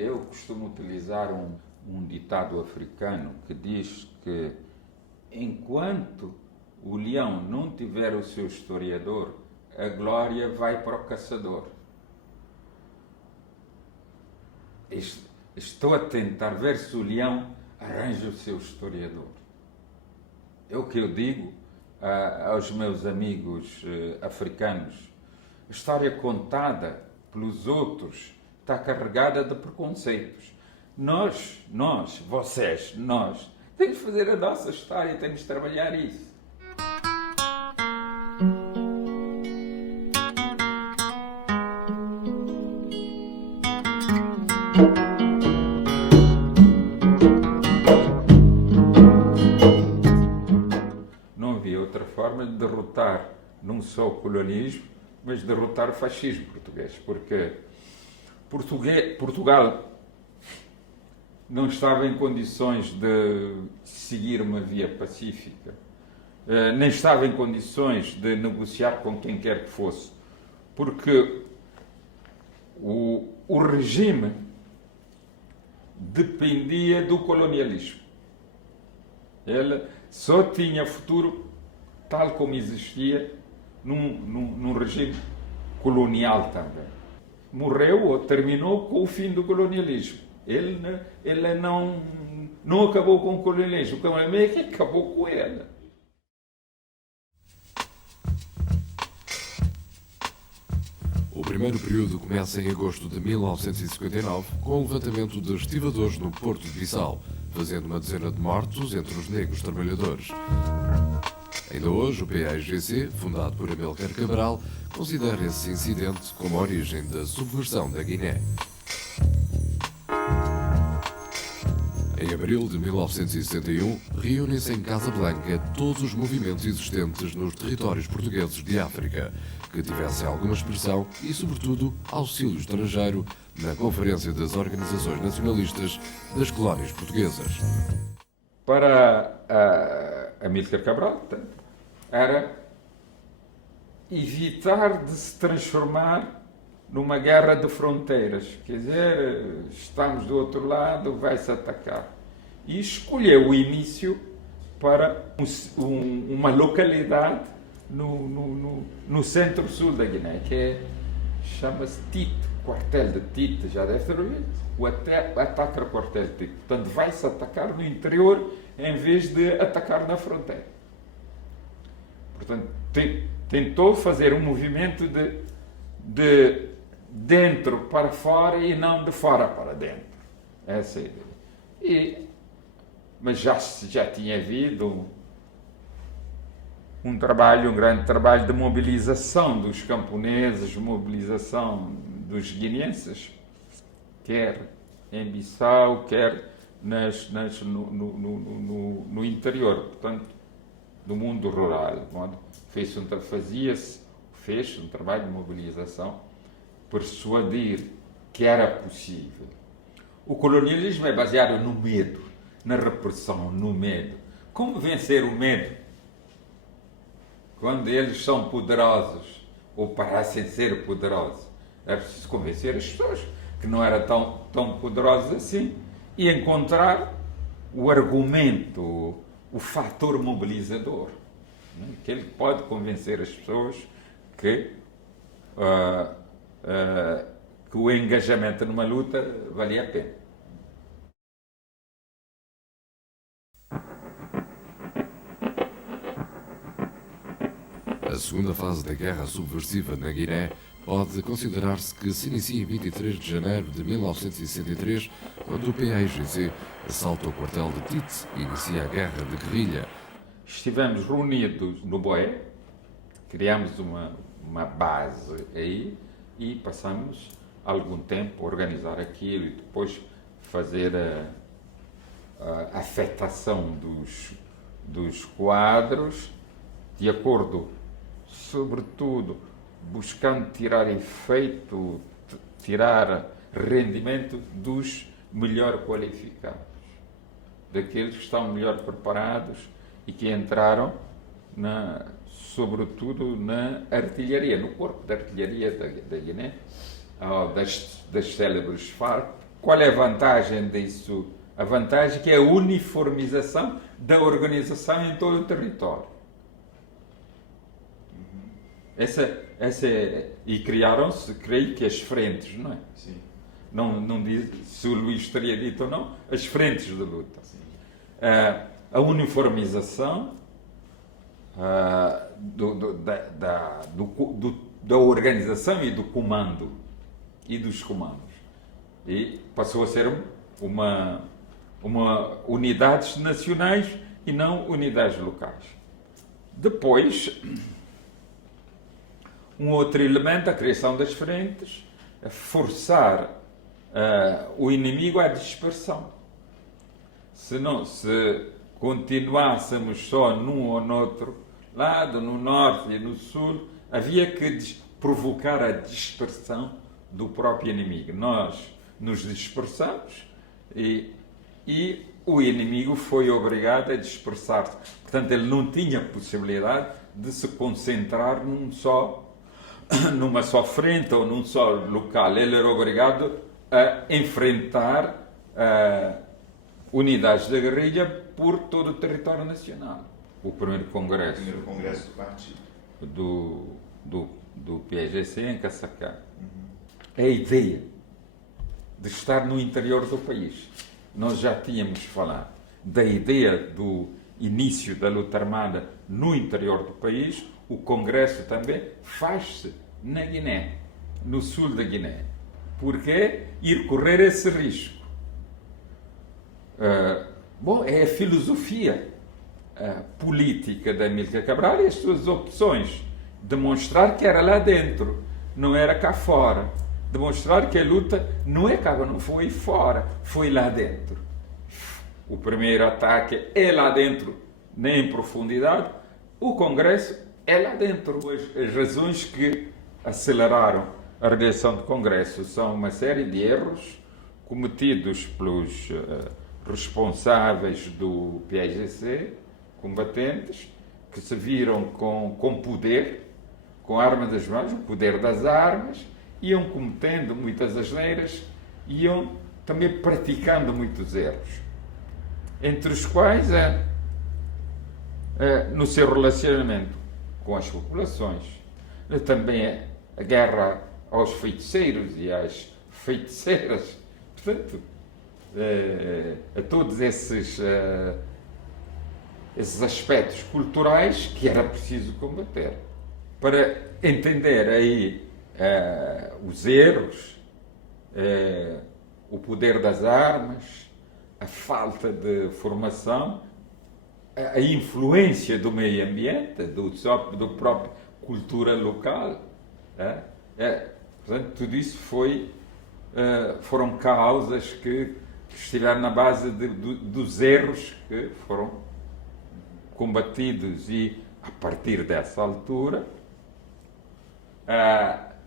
Eu costumo utilizar um ditado africano que diz que enquanto o leão não tiver o seu historiador, a glória vai para o caçador. Estou a tentar ver se o leão arranja o seu historiador. É o que eu digo aos meus amigos africanos. A história contada pelos outros está carregada de preconceitos. Nós, vocês, temos de fazer a nossa história, temos de trabalhar isso. Não havia outra forma de derrotar não só o colonialismo, mas de derrotar o fascismo português, porque Portugal não estava em condições de seguir uma via pacífica, nem estava em condições de negociar com quem quer que fosse, porque o regime dependia do colonialismo. Ele só tinha futuro tal como existia num regime colonial também. Morreu ou terminou com o fim do colonialismo. Ele não acabou com o colonialismo, o colonialismo é que acabou com ele. O primeiro período começa em agosto de 1959, com o levantamento de estivadores no Porto de Bissau, fazendo uma dezena de mortos entre os negros trabalhadores. Ainda hoje, o PAIGC, fundado por Amílcar Cabral, considera esse incidente como a origem da subversão da Guiné. Em abril de 1961, reúnem-se em Casablanca todos os movimentos existentes nos territórios portugueses de África, que tivessem alguma expressão e, sobretudo, auxílio estrangeiro na Conferência das Organizações Nacionalistas das Colónias Portuguesas. Para Amílcar Cabral, era evitar de se transformar numa guerra de fronteiras, quer dizer, estamos do outro lado, vai-se atacar. E escolheu o início para uma localidade no centro-sul da Guiné, que chama-se Tite, quartel de Tite, já deve ter ouvido, o ataque ao quartel de Tite. Portanto, vai-se atacar no interior em vez de atacar na fronteira. Portanto, tentou fazer um movimento de dentro para fora e não de fora para dentro. Essa é a ideia. Mas já tinha havido um grande trabalho de mobilização dos camponeses, mobilização dos guineenses, quer em Bissau, quer no interior, portanto, do mundo rural. Fez um trabalho de mobilização, persuadir que era possível. O colonialismo é baseado no medo, na repressão, no medo. Como vencer o medo? Quando eles são poderosos, ou parecem ser poderosos, é preciso convencer as pessoas que não eram tão poderosos assim e encontrar o argumento, o fator mobilizador, que ele pode convencer as pessoas que o engajamento numa luta valia a pena. A segunda fase da guerra subversiva na Guiné pode considerar-se que se inicia em 23 de janeiro de 1963, quando o PAIGC assalta o quartel de Tite e inicia a guerra de guerrilha. Estivemos reunidos no Boé, criamos uma base aí e passamos algum tempo a organizar aquilo e depois fazer a afetação dos quadros de acordo, sobretudo, buscando tirar efeito, tirar rendimento dos melhor qualificados, daqueles que estão melhor preparados e que entraram, sobretudo, na artilharia, no corpo da artilharia da Guiné, das célebres FARC, Qual é a vantagem disso? A vantagem é que é a uniformização da organização em todo o território. E criaram-se, creio que as frentes, não é? Sim. Não diz se o Luís teria dito ou não, as frentes de luta. Sim. A uniformização da organização e do comando e dos comandos. E passou a ser uma unidades nacionais e não unidades locais. Depois, um outro elemento, a criação das frentes, a forçar o inimigo à dispersão. Se continuássemos só num ou noutro lado, no norte e no sul, havia que provocar a dispersão do próprio inimigo. Nós nos dispersamos e o inimigo foi obrigado a dispersar-se. Portanto, ele não tinha possibilidade de se concentrar numa só frente ou num só local. Ele era obrigado a enfrentar unidades da guerrilha por todo o território nacional. O primeiro congresso do partido. do PAIGC em Caçacá. É a ideia de estar no interior do país. Nós já tínhamos falado da ideia do início da luta armada no interior do país. O congresso também faz-se na Guiné, no sul da Guiné. Porque ir correr esse risco? É a filosofia política da Amílcar Cabral e as suas opções. Demonstrar que era lá dentro, não era cá fora. Demonstrar que a luta não foi fora, foi lá dentro. O primeiro ataque é lá dentro, nem em profundidade. O Congresso é lá dentro. As razões que aceleraram a realização do Congresso são uma série de erros cometidos pelos responsáveis do PAIGC, combatentes, que se viram com poder, com armas das mãos, o poder das armas, iam cometendo muitas asneiras, iam também praticando muitos erros, entre os quais no seu relacionamento com as populações, também a guerra aos feiticeiros e às feiticeiras, portanto, a todos esses aspectos culturais que era preciso combater. Para entender aí os erros, o poder das armas, a falta de formação, a influência do meio ambiente, do próprio cultura local. Portanto, tudo isso foram causas que estiveram na base dos erros que foram combatidos e, a partir dessa altura,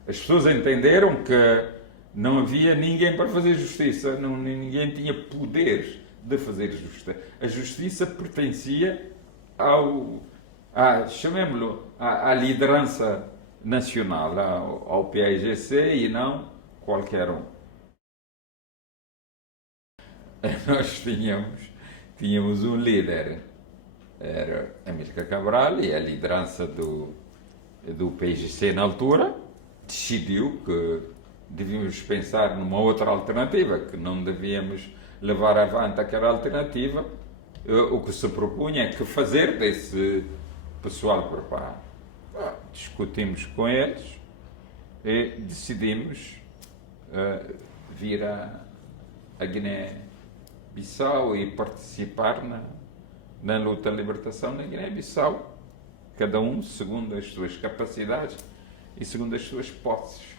as pessoas entenderam que não havia ninguém para fazer justiça, ninguém tinha poder de fazer justiça. A justiça pertencia chamemos-lo, à liderança nacional, ao PAIGC e não qualquer um. Nós tínhamos um líder, era Amílcar Cabral, e a liderança do PAIGC na altura decidiu que devíamos pensar numa outra alternativa, que não devíamos levar avante aquela alternativa. O que se propunha é que fazer desse pessoal preparado. Discutimos com eles e decidimos vir a Guiné-Bissau e participar na luta de libertação na Guiné-Bissau, cada um segundo as suas capacidades e segundo as suas posses.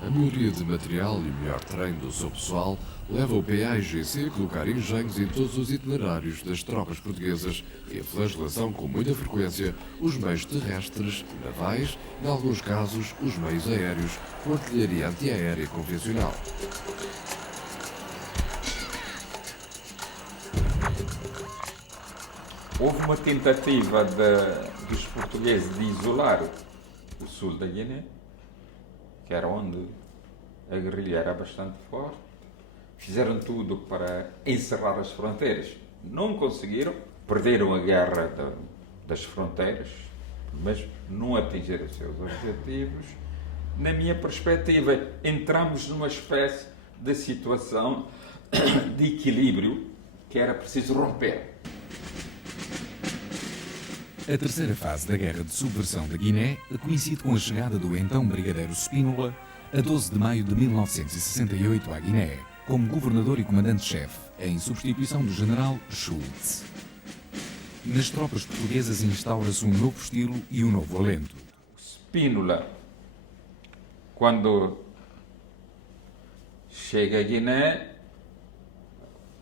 A A melhoria de material e melhor treino do seu pessoal leva o PAIGC a colocar engenhos em todos os itinerários das tropas portuguesas e a flagelação com muita frequência os meios terrestres, navais, em alguns casos os meios aéreos, com artilharia antiaérea convencional. Houve uma tentativa dos portugueses de isolar o sul da Guiné, que era onde a guerrilha era bastante forte. Fizeram tudo para encerrar as fronteiras. Não conseguiram, perderam a guerra das fronteiras, mas não atingiram os seus objetivos. Na minha perspectiva, entramos numa espécie de situação de equilíbrio que era preciso romper. A terceira fase da Guerra de Subversão da Guiné coincide com a chegada do então brigadeiro Spínola a 12 de maio de 1968 à Guiné, como governador e comandante-chefe, em substituição do general Schultz. Nas tropas portuguesas instaura-se um novo estilo e um novo alento. Spínola, quando chega à Guiné,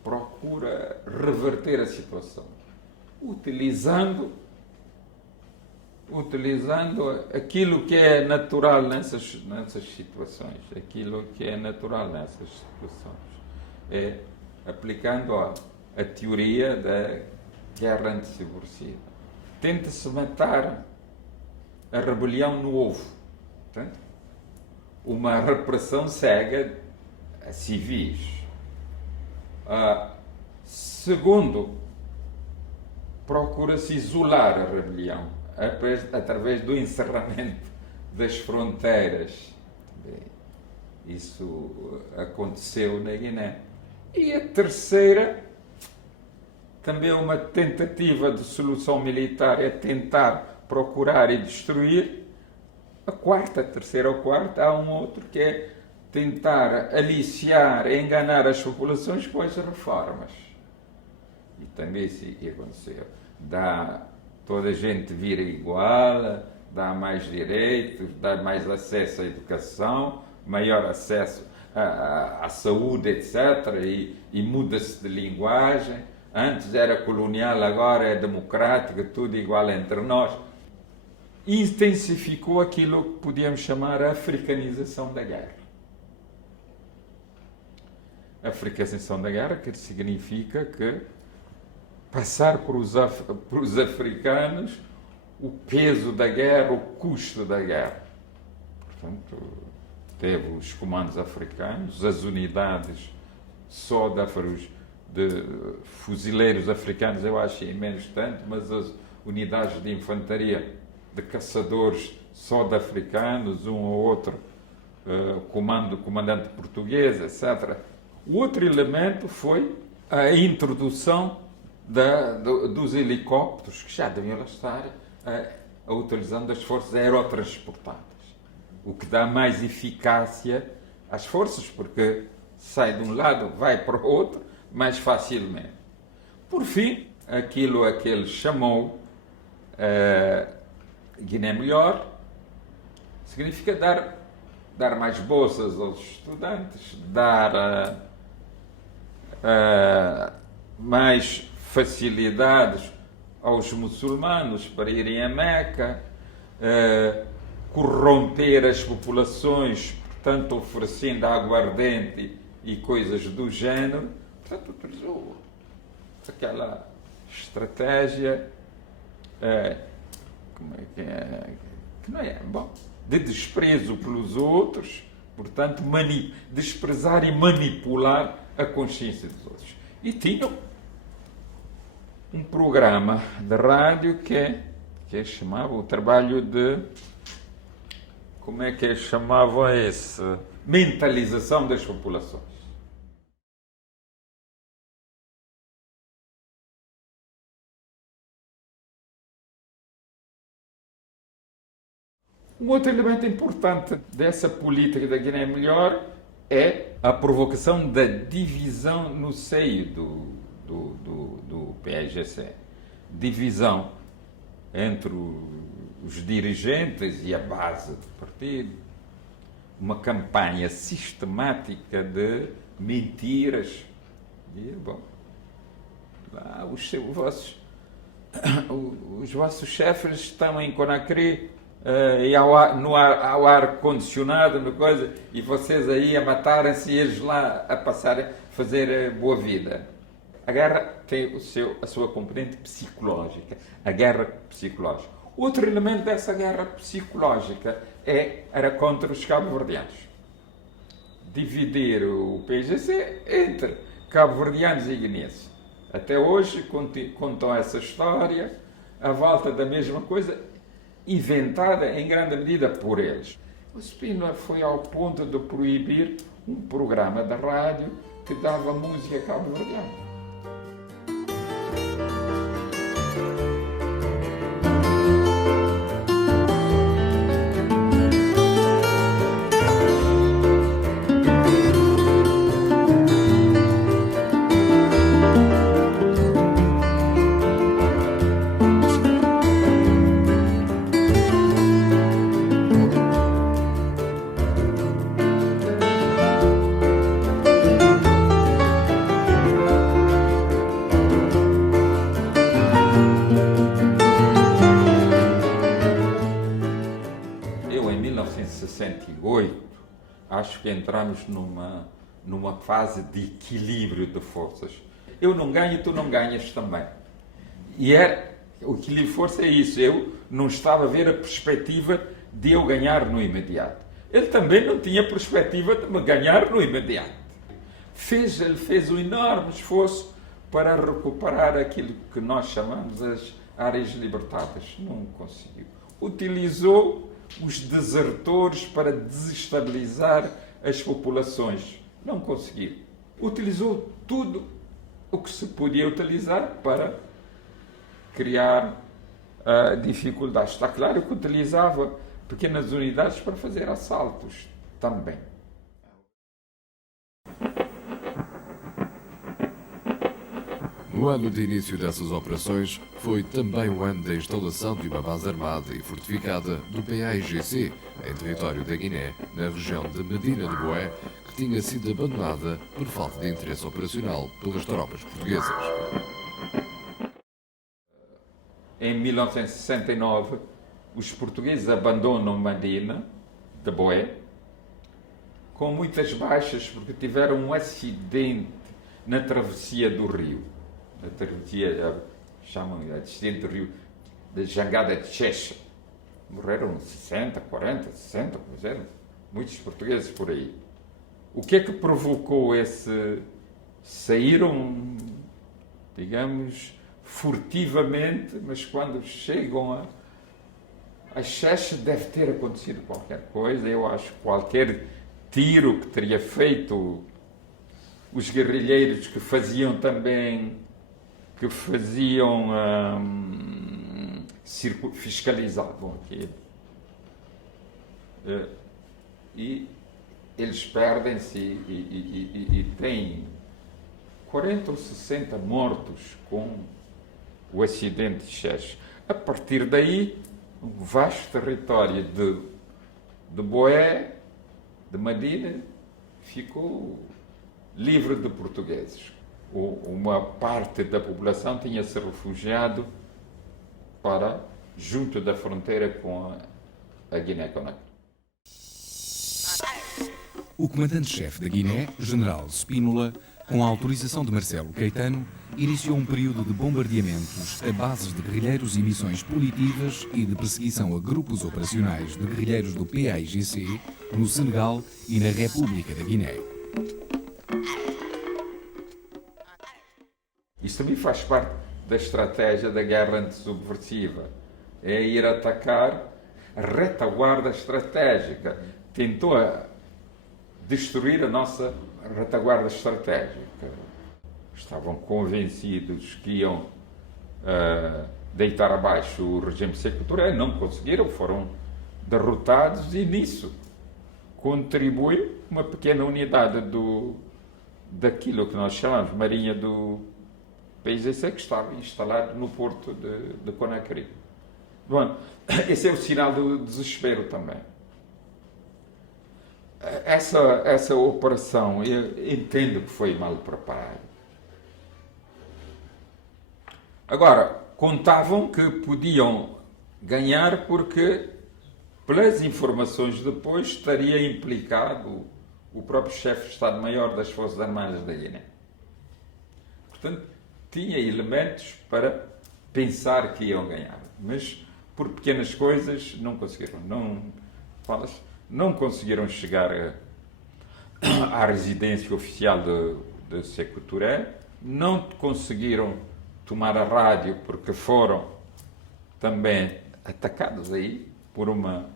procura reverter a situação, utilizando aquilo que é natural nessas situações, é aplicando a teoria da guerra antissubversiva. Tenta-se matar a rebelião no ovo, portanto, uma repressão cega a civis. Segundo, procura-se isolar a rebelião através do encerramento das fronteiras. Isso aconteceu na Guiné. E a terceira, também uma tentativa de solução militar, é tentar procurar e destruir. A terceira ou quarta, há um outro que é tentar aliciar, enganar as populações com as reformas. E também isso aconteceu. Toda a gente vira igual, dá mais direitos, dá mais acesso à educação, maior acesso à saúde, etc. E muda-se de linguagem. Antes era colonial, agora é democrática, tudo igual entre nós. Intensificou aquilo que podíamos chamar a africanização da guerra. A africanização da guerra, que significa que passar por os africanos o peso da guerra, o custo da guerra. Portanto, teve os comandos africanos, as unidades só de fuzileiros africanos, eu acho menos tanto, mas as unidades de infantaria, de caçadores só de africanos, um ou outro comandante português, etc. O outro elemento foi a introdução dos helicópteros, que já deviam estar a utilização das forças aerotransportadas, o que dá mais eficácia às forças, porque sai de um lado, vai para o outro mais facilmente. Por fim, aquilo a que ele chamou Guiné Melhor, significa dar mais bolsas aos estudantes, dar mais facilidades aos muçulmanos para irem a Meca, corromper as populações, portanto, oferecendo aguardente e coisas do género. Portanto, utilizou aquela estratégia que não é bom, de desprezo pelos outros, portanto, desprezar e manipular a consciência dos outros. E tinham um programa de rádio que chamava o trabalho de... Como é que chamavam esse? Mentalização das populações. Um outro elemento importante dessa política da Guiné Melhor é a provocação da divisão no seio do PAIGC. Divisão entre os dirigentes e a base do partido. uma campanha sistemática de mentiras. E, bom, lá os vossos chefes estão em Conakry e ao ar-condicionado, coisa, e vocês aí a matarem-se e eles lá a passarem a fazer boa vida. A guerra tem a sua componente psicológica, a guerra psicológica. Outro elemento dessa guerra psicológica era contra os cabo-verdianos. Dividir o PAIGC entre cabo-verdianos e guineenses. Até hoje contam essa história, à volta da mesma coisa, inventada em grande medida por eles. O Spínola foi ao ponto de proibir um programa da rádio que dava música cabo-verdiana. Acho que entramos numa fase de equilíbrio de forças. Eu não ganho, tu não ganhas também. E o equilíbrio de força é isso. Eu não estava a ver a perspectiva de eu ganhar no imediato. Ele também não tinha perspectiva de me ganhar no imediato. Ele fez um enorme esforço para recuperar aquilo que nós chamamos as áreas libertadas. Não conseguiu. Utilizou os desertores para desestabilizar as populações. Não conseguiu. Utilizou tudo o que se podia utilizar para criar dificuldades. Está claro que utilizava pequenas unidades para fazer assaltos também. No ano de início dessas operações, foi também o ano da instalação de uma base armada e fortificada do PAIGC, em território da Guiné, na região de Medina de Boé, que tinha sido abandonada por falta de interesse operacional pelas tropas portuguesas. Em 1969, os portugueses abandonam Medina de Boé, com muitas baixas, porque tiveram um acidente na travessia do rio. A travessia, chamam a descente do rio, da jangada de Checha. Morreram 60, 40, 60, muitos portugueses por aí. O que é que provocou esse... Saíram, digamos, furtivamente, mas quando chegam a Checha deve ter acontecido qualquer coisa. Eu acho que qualquer tiro que teria feito os guerrilheiros que faziam fiscalizavam aquilo. E eles perdem-se e têm 40 ou 60 mortos com o acidente de Checha. A partir daí, um vasto território de Boé, de Medina, ficou livre de portugueses. Uma parte da população tinha-se refugiado junto da fronteira com a Guiné-Conakry. O comandante-chefe da Guiné, General Spínola, com a autorização de Marcelo Caetano, iniciou um período de bombardeamentos a bases de guerrilheiros e missões punitivas e de perseguição a grupos operacionais de guerrilheiros do PAIGC no Senegal e na República da Guiné. Isso também faz parte da estratégia da guerra antissubversiva. É ir atacar a retaguarda estratégica. Tentou destruir a nossa retaguarda estratégica. Estavam convencidos que iam deitar abaixo o regime sequetorial, não conseguiram, foram derrotados e nisso contribui uma pequena unidade daquilo que nós chamamos Marinha do PAIGC, que estava instalado no porto de Conakry. Bom, esse é o sinal do desespero também. essa operação, eu entendo que foi mal preparada. Agora, contavam que podiam ganhar porque, pelas informações depois, estaria implicado o próprio chefe de Estado-Maior das Forças Armadas da Guiné. Portanto, tinha elementos para pensar que iam ganhar, mas por pequenas coisas não conseguiram. Não conseguiram chegar à residência oficial de Sékou Touré, não conseguiram tomar a rádio porque foram também atacados aí por uma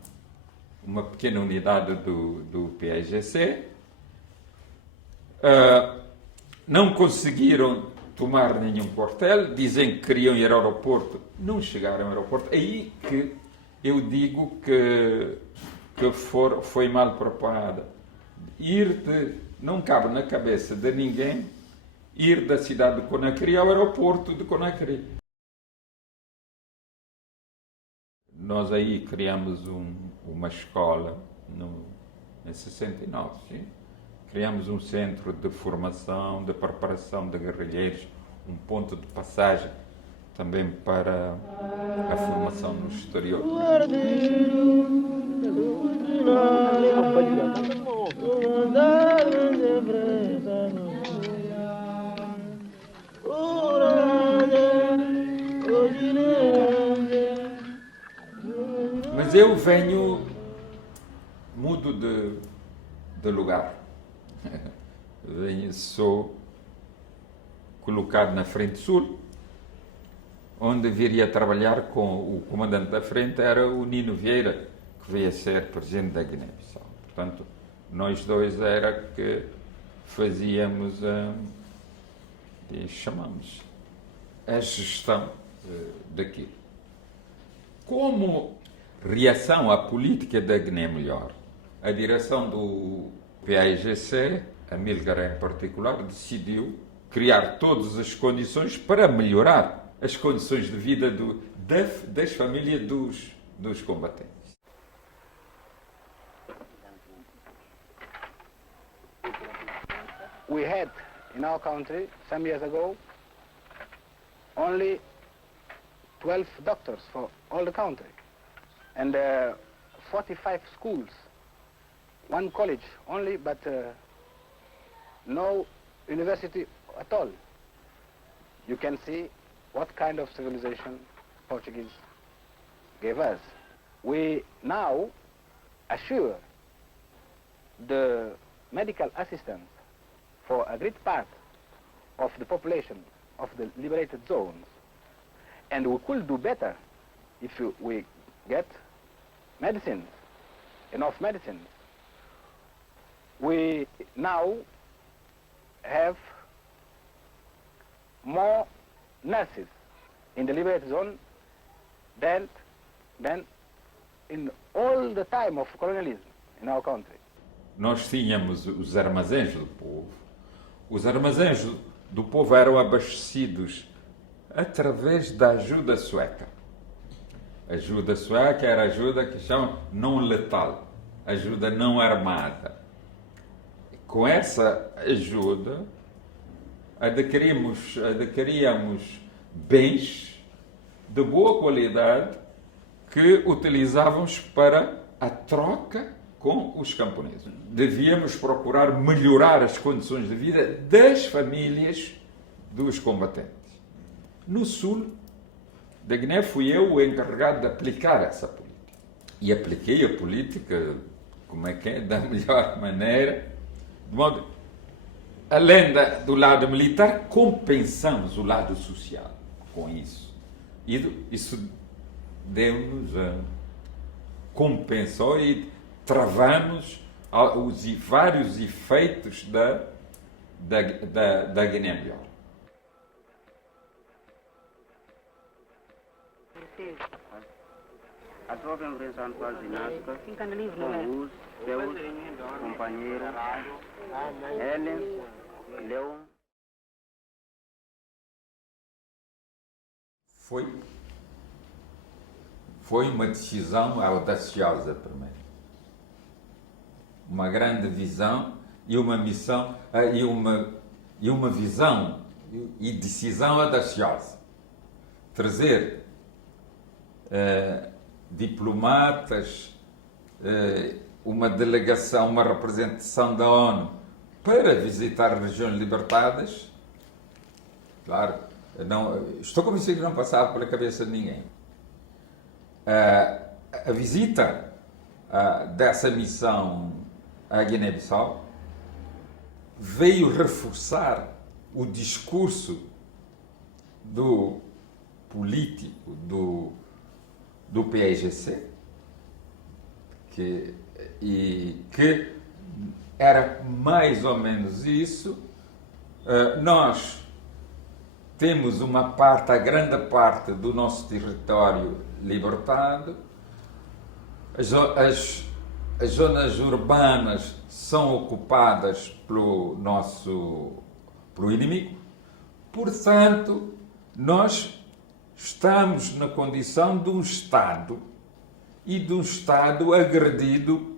pequena unidade do PAIGC. Não conseguiram tomar nenhum quartel, dizem que queriam ir ao aeroporto, não chegaram ao aeroporto. Aí que eu digo que foi mal preparada. Não cabe na cabeça de ninguém ir da cidade de Conakry ao aeroporto de Conakry. Nós aí criamos uma escola em 69, sim? Criamos um centro de formação, de preparação de guerrilheiros, um ponto de passagem também para a formação no exterior. Mas eu mudo de lugar. Sou colocado na Frente Sul, onde viria trabalhar com o comandante da frente, era o Nino Vieira, que veio a ser presidente da Guiné-Bissau. Portanto, nós dois era que fazíamos chamamos a gestão daquilo. Como reação à política da Guiné Melhor, a direção do PAIGC, a Milgar em particular, decidiu criar todas as condições para melhorar as condições de vida das famílias dos combatentes. We had in our country some years ago only 12 doctors for all the country and 45 schools, one college only, but no university at all. You can see what kind of civilization Portuguese gave us. We now assure the medical assistance for a great part of the population of the liberated zones. And we could do better if we get medicines, enough medicines. We now have more nurses in the liberated zone than in all the time of colonialism in our country. Nós tínhamos os armazéns do povo. Os armazéns do povo eram abastecidos através da ajuda sueca. A ajuda sueca era a ajuda que chamam não letal, ajuda não armada. Com essa ajuda, adquiríamos bens de boa qualidade que utilizávamos para a troca com os camponeses. Devíamos procurar melhorar as condições de vida das famílias dos combatentes. No sul da Guiné fui eu o encarregado de aplicar essa política. E apliquei a política, da melhor maneira, de modo, além do lado militar, compensamos o lado social com isso. E isso deu-nos, compensou e travamos os vários efeitos da Guiné Melhor. A jovem Vincent Paz Ginástica, com Luz, Deus, companheiro, Helen, Leon. Foi uma decisão audaciosa para mim. uma grande visão e uma missão e uma visão e decisão audaciosa. Trazer diplomatas, uma delegação, uma representação da ONU para visitar regiões libertadas, claro, não, estou convencido que não passava pela cabeça de ninguém. A visita dessa missão à Guiné-Bissau veio reforçar o discurso do político do PAIGC, que era mais ou menos isso. Nós temos a grande parte do nosso território libertado, as zonas urbanas são ocupadas pelo inimigo, portanto, nós estamos na condição de um Estado e de um Estado agredido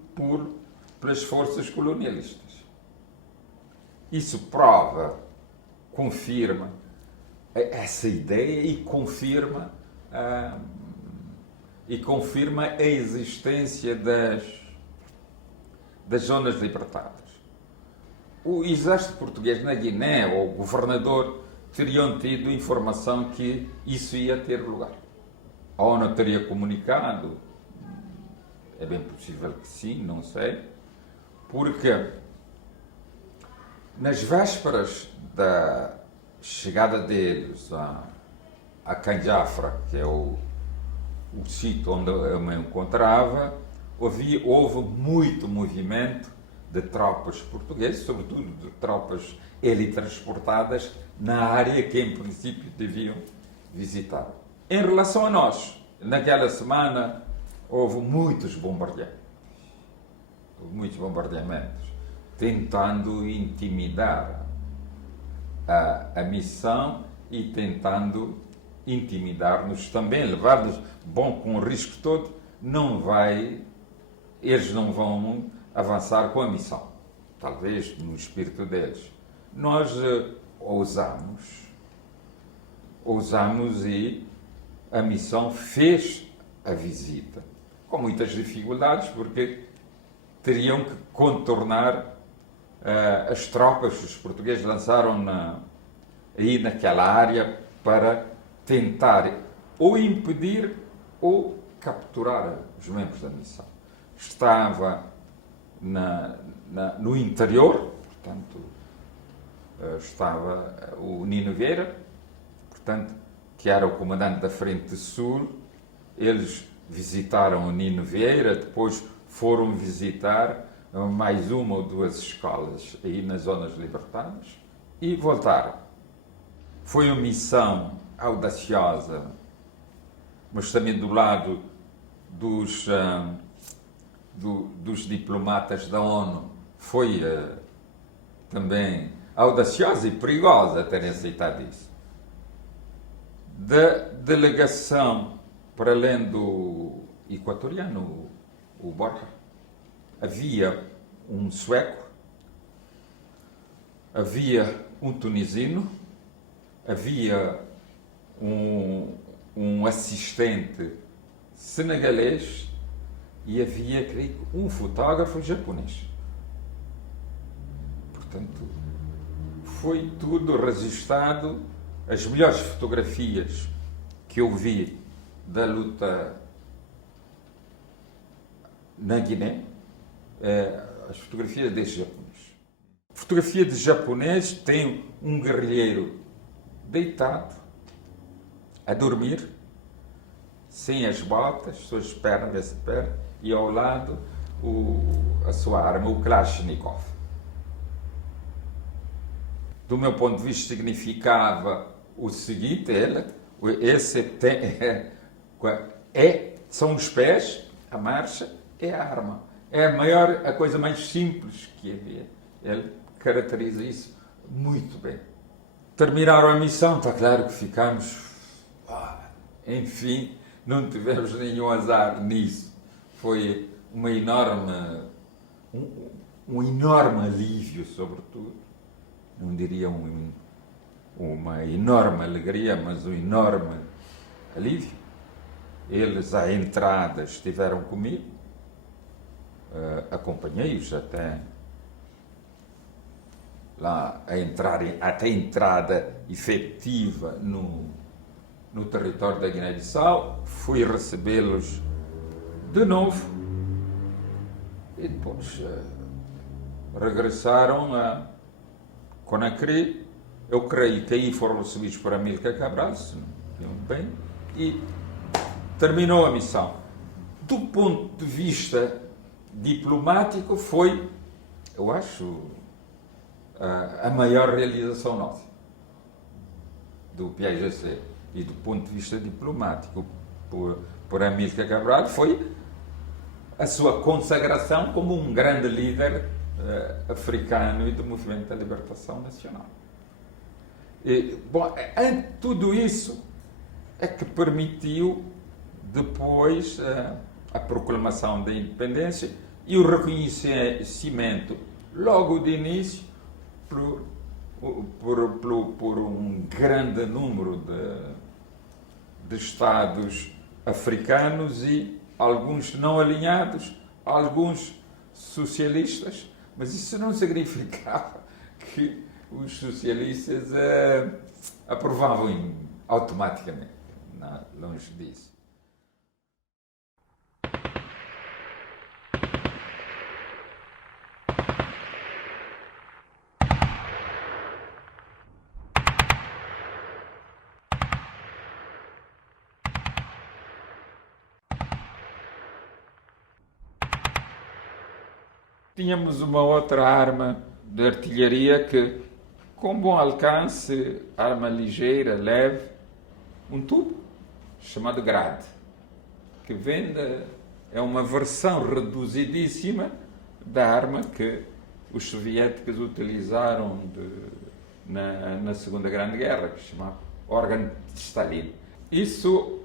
pelas forças colonialistas. Isso confirma essa ideia e confirma a existência das zonas libertadas. O exército português na Guiné, ou o governador, teriam tido informação que isso ia ter lugar. A ONU teria comunicado, é bem possível que sim, não sei, porque nas vésperas da chegada deles a Canjafra, que é o sítio onde eu me encontrava, houve muito movimento de tropas portuguesas, sobretudo de tropas transportadas na área que em princípio deviam visitar. Em relação a nós, naquela semana houve muitos bombardeamentos, tentando intimidar a missão e tentando intimidar-nos também, levar-nos, com o risco todo, eles não vão avançar com a missão, talvez no espírito deles. Nós ousamos e a missão fez a visita, com muitas dificuldades, porque teriam que contornar as tropas que os portugueses lançaram aí naquela área para tentar ou impedir ou capturar os membros da missão. Estava no interior, portanto, estava o Nino Vieira, portanto, que era o comandante da Frente Sul. Eles visitaram o Nino Vieira, depois foram visitar mais uma ou duas escolas aí nas zonas libertadas e voltaram. Foi uma missão audaciosa, mas também do lado dos diplomatas da ONU foi também audaciosa e perigosa terem aceitado isso. Da delegação, para além do equatoriano, o Borja, havia um sueco, havia um tunisino, havia um assistente senegalês e havia, creio, um fotógrafo japonês. Portanto, foi tudo registado. As melhores fotografias que eu vi da luta na Guiné, as fotografias desse japonês. A fotografia de japonês tem um guerrilheiro deitado, a dormir, sem as botas, suas pernas dessa perna, e ao lado a sua arma, o Kalashnikov. Do meu ponto de vista, significava o seguinte: são os pés, a marcha é a arma. É a coisa mais simples que havia. Ele caracteriza isso muito bem. Terminaram a missão, está claro que ficamos... enfim, não tivemos nenhum azar nisso. Foi uma enorme... um enorme alívio, sobretudo, não diria uma enorme alegria, mas um enorme alívio. Eles, à entrada, estiveram comigo, acompanhei-os até lá, até a entrada efetiva no território da Guiné-Bissau, fui recebê-los de novo e depois regressaram a Conakry. Eu creio que aí foram recebidos por Amílcar Cabral, se não me lembro bem, e terminou a missão. Do ponto de vista diplomático, foi, eu acho, a maior realização nossa, do PAIGC. E do ponto de vista diplomático, por Amílcar Cabral, foi a sua consagração como um grande líder africano e do movimento da libertação nacional. Tudo isso é que permitiu depois a proclamação da independência e o reconhecimento, logo de início, por um grande número de Estados africanos e alguns não alinhados, alguns socialistas, mas isso não significava que os socialistas aprovavam automaticamente, não, longe disso. Tínhamos uma outra arma de artilharia que, com bom alcance, arma ligeira, leve, um tubo chamado grade, que é uma versão reduzidíssima da arma que os soviéticos utilizaram na Segunda Grande Guerra, que se chamava órgão de Stalin. Isso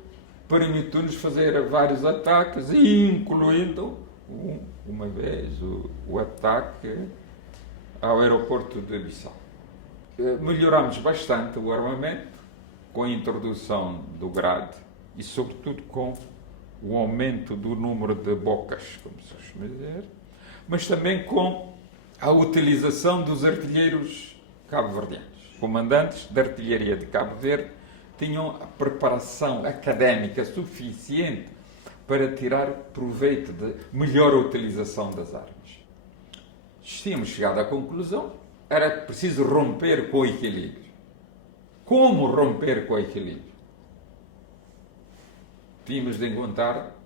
permitiu-nos fazer vários ataques, incluindo uma vez o ataque ao aeroporto de Bissau. Melhoramos bastante o armamento com a introdução do grade e, sobretudo, com o aumento do número de bocas, como se costuma dizer, mas também com a utilização dos artilheiros cabo-verdianos. Comandantes da artilharia de Cabo Verde tinham a preparação académica suficiente para tirar proveito da melhor utilização das armas. Tínhamos chegado à conclusão, era preciso romper com o equilíbrio. Como romper com o equilíbrio? Tínhamos de encontrar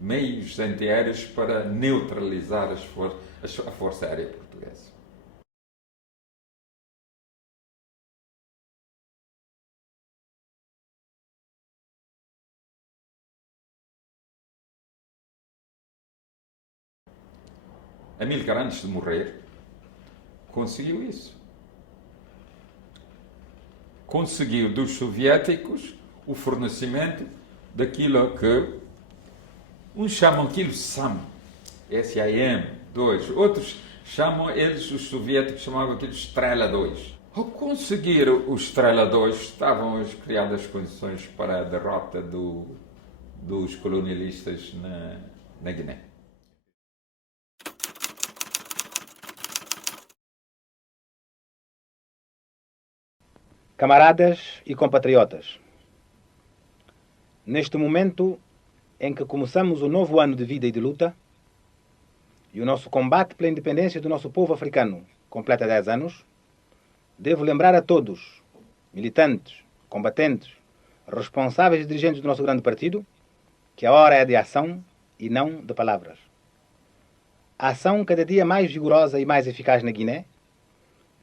meios antiaéreos para neutralizar a Força Aérea Portuguesa. Amílcar, antes de morrer, conseguiu isso. Conseguiu dos soviéticos o fornecimento daquilo que uns chamam aquilo SAM, SAM-2, outros chamam, os soviéticos chamavam aquilo Estrela 2. Ao conseguir o Estrela 2, estavam criadas as condições para a derrota dos colonialistas na Guiné. Camaradas e compatriotas, neste momento em que começamos o novo ano de vida e de luta, e o nosso combate pela independência do nosso povo africano completa 10 anos, devo lembrar a todos, militantes, combatentes, responsáveis e dirigentes do nosso grande partido, que a hora é de ação e não de palavras. A ação cada dia mais vigorosa e mais eficaz na Guiné,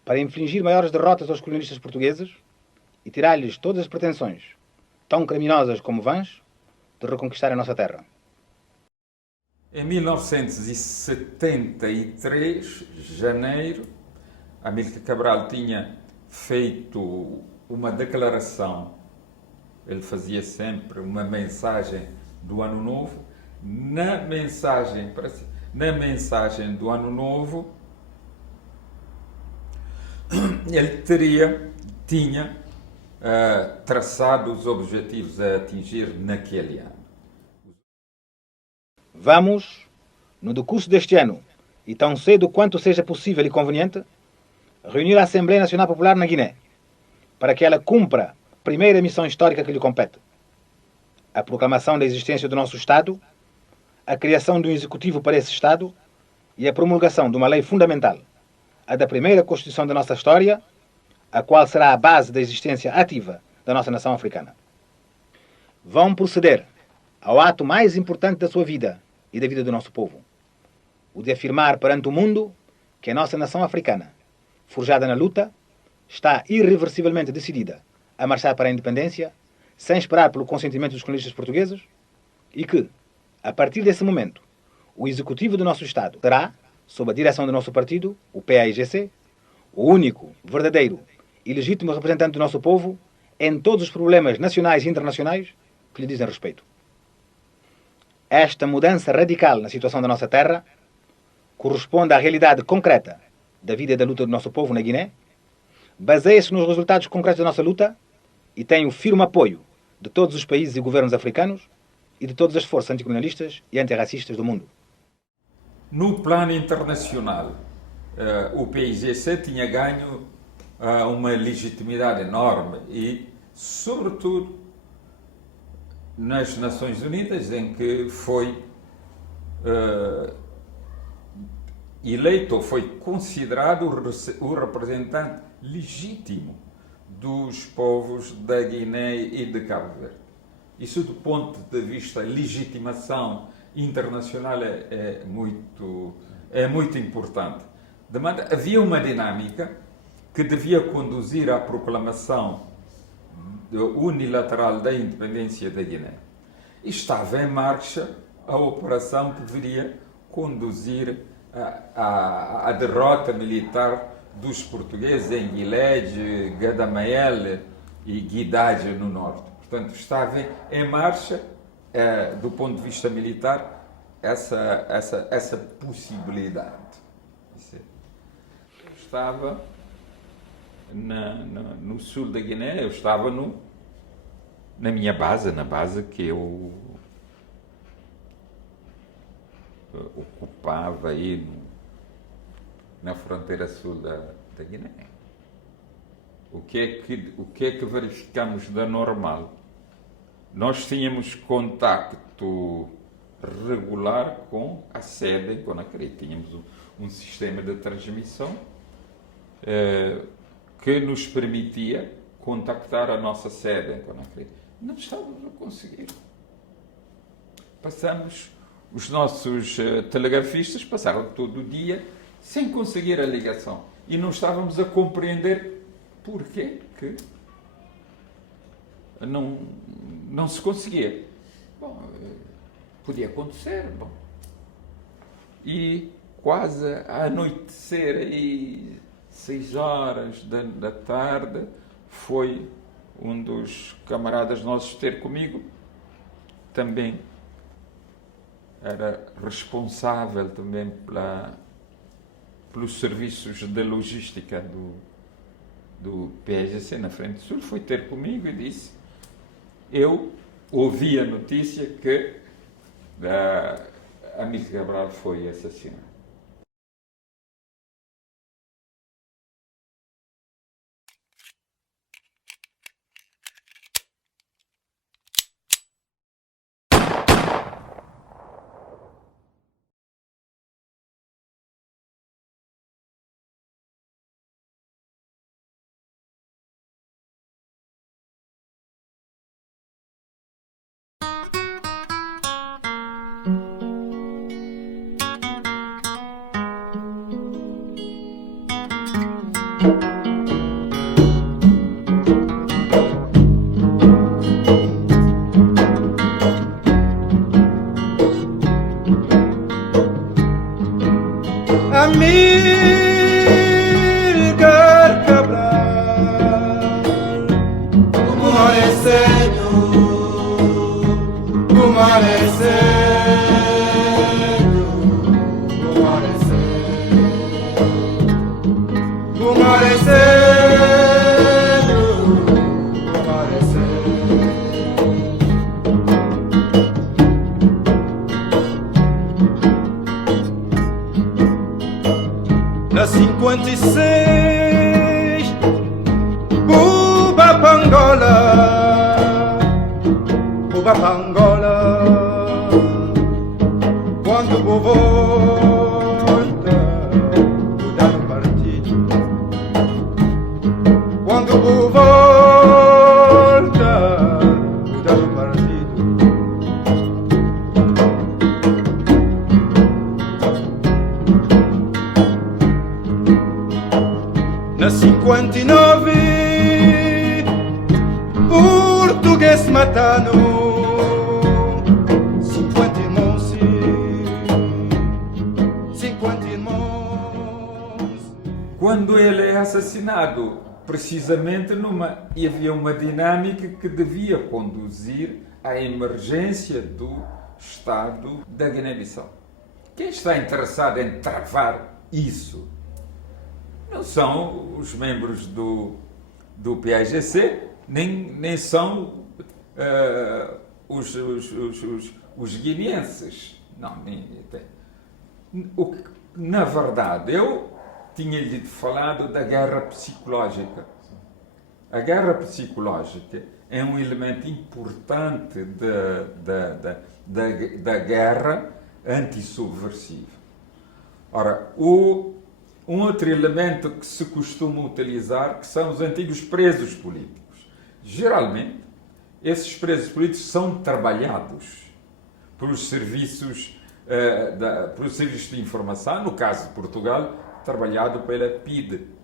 para infligir maiores derrotas aos colonialistas portugueses e tirar-lhes todas as pretensões, tão criminosas como vãs, de reconquistar a nossa terra. Em 1973, janeiro, Amílcar Cabral tinha feito uma declaração. Ele fazia sempre uma mensagem do Ano Novo. Na mensagem, na mensagem do Ano Novo, ele tinha traçado os objetivos a atingir naquele ano. Vamos, no decurso deste ano, e tão cedo quanto seja possível e conveniente, reunir a Assembleia Nacional Popular na Guiné, para que ela cumpra a primeira missão histórica que lhe compete: a proclamação da existência do nosso Estado, a criação de um executivo para esse Estado e a promulgação de uma lei fundamental, a da primeira Constituição da nossa história, a qual será a base da existência ativa da nossa nação africana. Vão proceder ao ato mais importante da sua vida e da vida do nosso povo: o de afirmar perante o mundo que a nossa nação africana, forjada na luta, está irreversivelmente decidida a marchar para a independência, sem esperar pelo consentimento dos colonistas portugueses, e que, a partir desse momento, o executivo do nosso Estado será, sob a direção do nosso partido, o PAIGC, o único, verdadeiro e legítimo representante do nosso povo em todos os problemas nacionais e internacionais que lhe dizem respeito. Esta mudança radical na situação da nossa terra corresponde à realidade concreta da vida e da luta do nosso povo na Guiné, baseia-se nos resultados concretos da nossa luta e tem o firme apoio de todos os países e governos africanos e de todas as forças anticolonialistas e antirracistas do mundo. No plano internacional, o PAIGC tinha ganho uma legitimidade enorme e, sobretudo, nas Nações Unidas, em que foi eleito, foi considerado o representante legítimo dos povos da Guiné e de Cabo Verde. Isso, do ponto de vista de legitimação internacional, é muito importante. De maneira, havia uma dinâmica que devia conduzir à proclamação unilateral da independência da Guiné. E estava em marcha a operação que deveria conduzir à derrota militar dos portugueses em Guilé, Gadamael e Guidade no norte. Portanto, estava em marcha, do ponto de vista militar, essa possibilidade. Eu estava no sul da Guiné, eu estava na minha base, na base que eu ocupava aí na fronteira sul da Guiné. O que é que verificamos da normal? Nós tínhamos contacto regular com a sede em Conakry. Tínhamos um sistema de transmissão que nos permitia contactar a nossa sede em Conakry. Não estávamos a conseguir. Os nossos telegrafistas passaram todo o dia sem conseguir a ligação. E não estávamos a compreender porquê que não se conseguia. Bom, podia acontecer. Bom. E quase a anoitecer, aí 6 horas da tarde, foi um dos camaradas nossos ter comigo. Também era responsável também pelos serviços de logística do PAIGC na Frente Sul. Foi ter comigo e disse: eu ouvi a notícia que Amílcar Cabral foi assassinado. 59 português matando 50 irmãos, 50 irmãos. Quando ele é assassinado, precisamente havia uma dinâmica que devia conduzir à emergência do Estado da Guiné-Bissau. Quem está interessado em travar isso não são os membros do PAIGC, nem são os guineenses. Não, na verdade, eu tinha-lhe falado da guerra psicológica. A guerra psicológica é um elemento importante da guerra antissubversiva. Ora, um outro elemento que se costuma utilizar, que são os antigos presos políticos. Geralmente, esses presos políticos são trabalhados pelos serviços de informação, no caso de Portugal, trabalhado pela PIDE.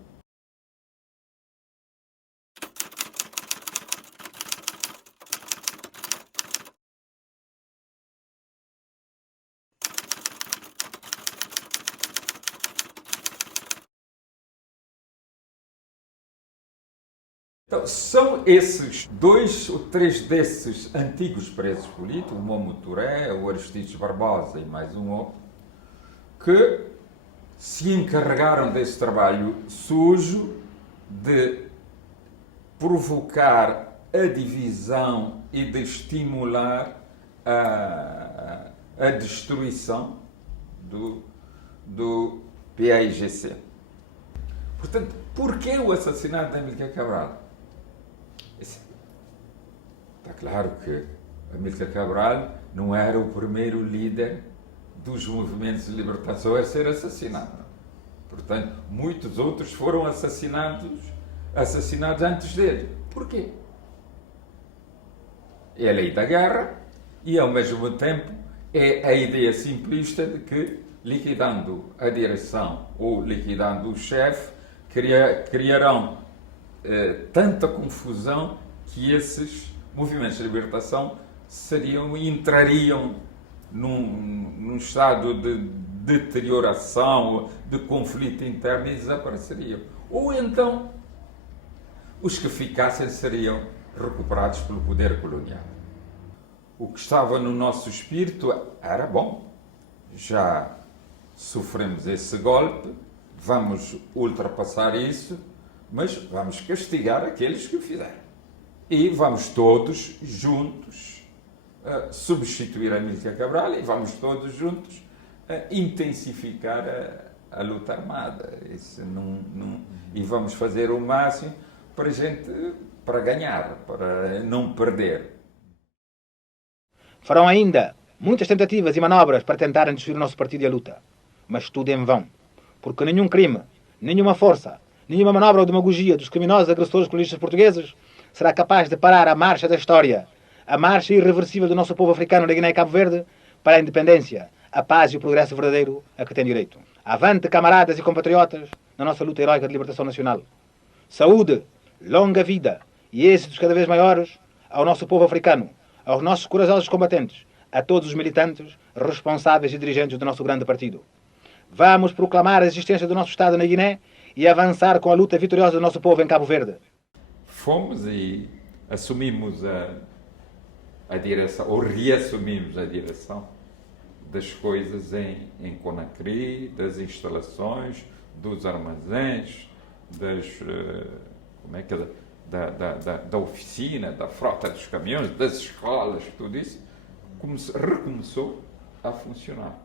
Então, são esses 2 ou 3 desses antigos presos políticos, o Momo Touré, o Aristides Barbosa e mais um outro, que se encarregaram desse trabalho sujo de provocar a divisão e de estimular a destruição do PAIGC. Portanto, porquê o assassinato de Amílcar Cabral? Está claro que Amílcar Cabral não era o primeiro líder dos movimentos de libertação a ser assassinado. Portanto, muitos outros foram assassinados antes dele. Porquê? É a lei da guerra e, ao mesmo tempo, é a ideia simplista de que, liquidando a direção ou liquidando o chefe, criarão tanta confusão que esses movimentos de libertação entrariam num estado de deterioração, de conflito interno e desapareceriam. Ou então, os que ficassem seriam recuperados pelo poder colonial. O que estava no nosso espírito era bom. Já sofremos esse golpe, vamos ultrapassar isso, mas vamos castigar aqueles que o fizeram. E vamos todos juntos substituir Amílcar Cabral e vamos todos juntos intensificar a luta armada. E vamos fazer o máximo para ganhar, para não perder. Farão ainda muitas tentativas e manobras para tentarem destruir o nosso partido e a luta. Mas tudo em vão, porque nenhum crime, nenhuma força, nenhuma manobra ou demagogia dos criminosos agressores colonistas portugueses será capaz de parar a marcha da história, a marcha irreversível do nosso povo africano na Guiné e Cabo Verde para a independência, a paz e o progresso verdadeiro a que tem direito. Avante, camaradas e compatriotas, na nossa luta heroica de libertação nacional. Saúde, longa vida e êxitos cada vez maiores ao nosso povo africano, aos nossos corajosos combatentes, a todos os militantes, responsáveis e dirigentes do nosso grande partido. Vamos proclamar a existência do nosso Estado na Guiné e avançar com a luta vitoriosa do nosso povo em Cabo Verde. Fomos e assumimos a direção, ou reassumimos a direção das coisas em Conakry, das instalações, dos armazéns, da oficina, da frota dos caminhões, das escolas, tudo isso recomeçou a funcionar.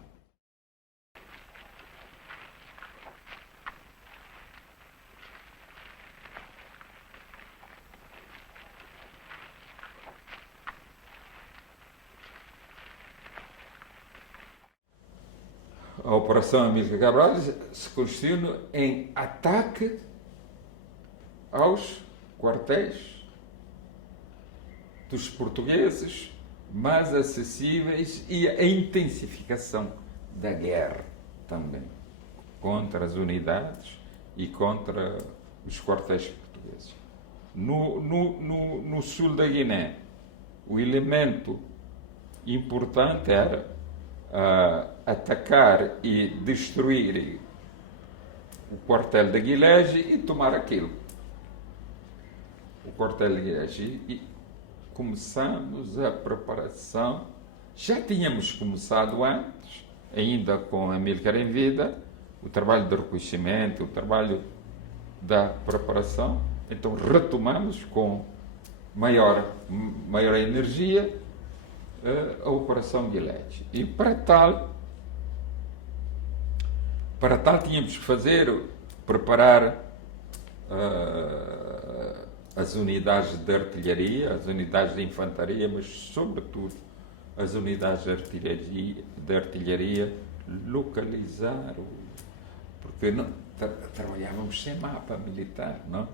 A Operação Amílcar Cabral se constituiu em ataque aos quartéis dos portugueses mais acessíveis e a intensificação da guerra também contra as unidades e contra os quartéis portugueses. No sul da Guiné, o elemento importante era atacar e destruir o quartel de Guilherme e tomar aquilo. O quartel de Guilherme. E começamos a preparação. Já tínhamos começado antes, ainda com Amílcar em vida, o trabalho de reconhecimento, o trabalho da preparação. Então retomamos com maior energia a Operação Guilherme. E para tal tínhamos que preparar as unidades de artilharia, as unidades de infantaria, mas sobretudo as unidades de artilharia, localizar, porque não, trabalhávamos sem mapa militar, não?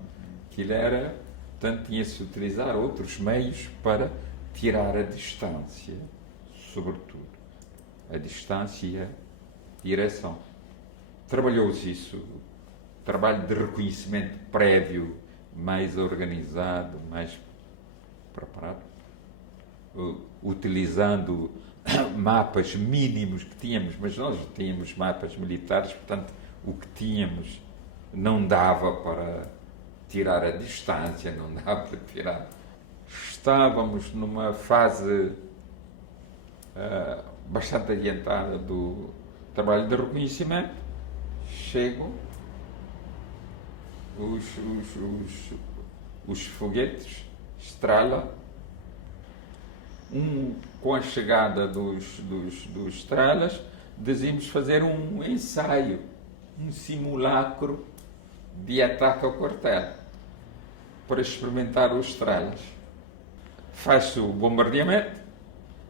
Aquilo era, portanto, tinha-se de utilizar outros meios para tirar a distância, sobretudo, a distância e a direção. Trabalhou-se isso, trabalho de reconhecimento prévio, mais organizado, mais preparado, utilizando mapas mínimos que tínhamos, mas nós tínhamos mapas militares, portanto, o que tínhamos não dava para tirar a distância, não dava para tirar. Estávamos numa fase bastante adiantada do trabalho de reconhecimento. Chegam os foguetes Strala, com a chegada dos Stralas, decidimos fazer um ensaio, um simulacro de ataque ao quartel, para experimentar os Stralas. Faz-se o bombardeamento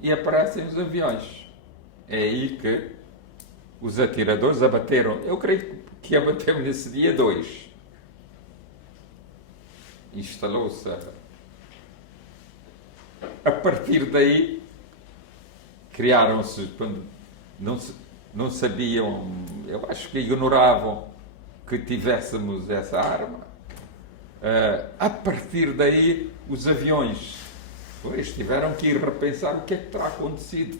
e aparecem os aviões. É aí que os atiradores abateram, eu creio que abateram nesse dia 2. Instalou-se a partir daí, criaram-se, não sabiam, eu acho que ignoravam que tivéssemos essa arma. A partir daí, os aviões tiveram que ir repensar o que é que terá acontecido.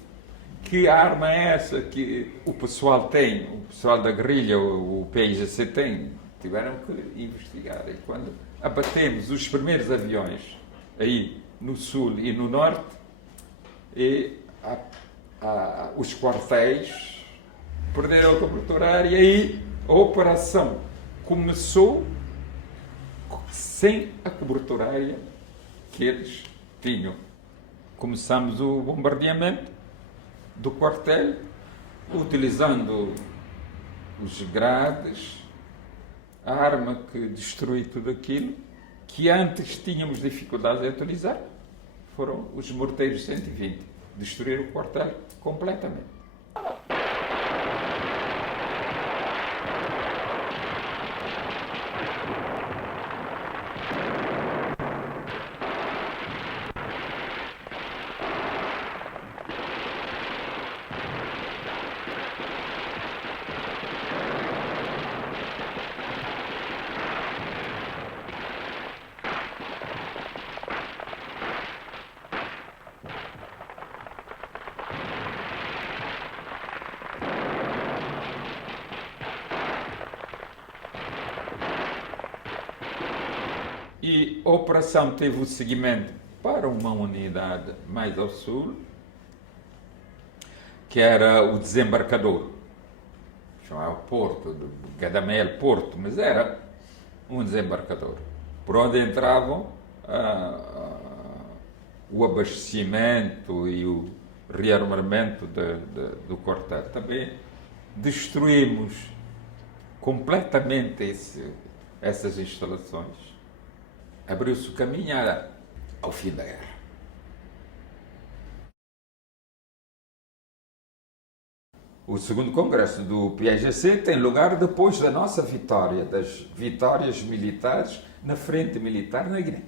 Que arma é essa que o pessoal tem, o pessoal da guerrilha, o PIGC tem? Tiveram que investigar. E quando abatemos os primeiros aviões aí no sul e no norte, e os quartéis perderam a cobertura aérea, e aí a operação começou sem a cobertura aérea que eles tinham. Começamos o bombardeamento do quartel, utilizando os grades, a arma que destrui tudo aquilo, que antes tínhamos dificuldade em utilizar, foram os morteiros 120. Destruir o quartel completamente. E a operação teve o seguimento para uma unidade mais ao sul, que era o desembarcador. Chamava Porto, de Gadamel Porto, mas era um desembarcador, por onde entravam o abastecimento e o rearmamento do quartel. Também destruímos completamente essas instalações. Abriu-se o caminho ao fim da guerra. O segundo congresso do PAIGC tem lugar depois da nossa vitória, das vitórias militares na frente militar na Guiné,